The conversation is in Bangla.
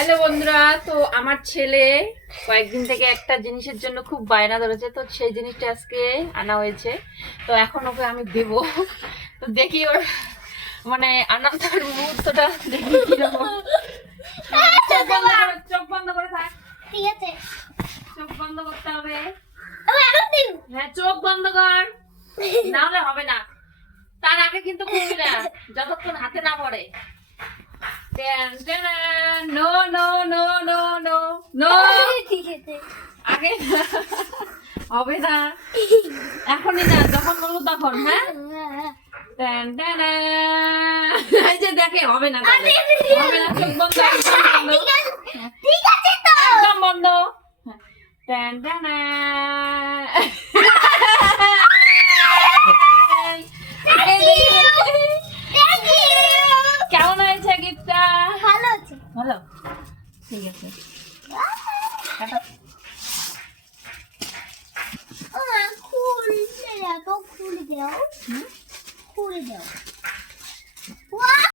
হ্যালো বন্ধুরা, তো আমার ছেলে কয়েকদিন থেকে একটা জিনিসের জন্য খুব বায়না ধরেছে, তো সেই জিনিসটা আজকে আনা হয়েছে। তো এখন ওকে আমি দেব, তো দেখি ওর মানে আনন্দের মুহূর্তটা দেখি কিরকম। চোখ বন্ধ করে থাক, ঠিক আছে, চোখ বন্ধ করতে হবে। দিন। হ্যাঁ, চোখ বন্ধ কর, না হলে হবে না। তার আগে কিন্তু খুলবি না যতক্ষণ হাতে না পড়ে। No no no no no no, ঠিক আছে, আগে হবে না, এখনই না, যখন বলবো তখন। হ্যাঁ, এই যে দেখে হবে না, তাহলে হবে না। চোখ বন্ধ, একদম বন্ধ, ঠিক আছে তো। একদম বন্ধ। কেমন হয়েছে গিফটটা? ভালো আছে। ভালো, ঠিক আছে। ও মা, খুলে দাও, খুলে দাও, খুলে দাও।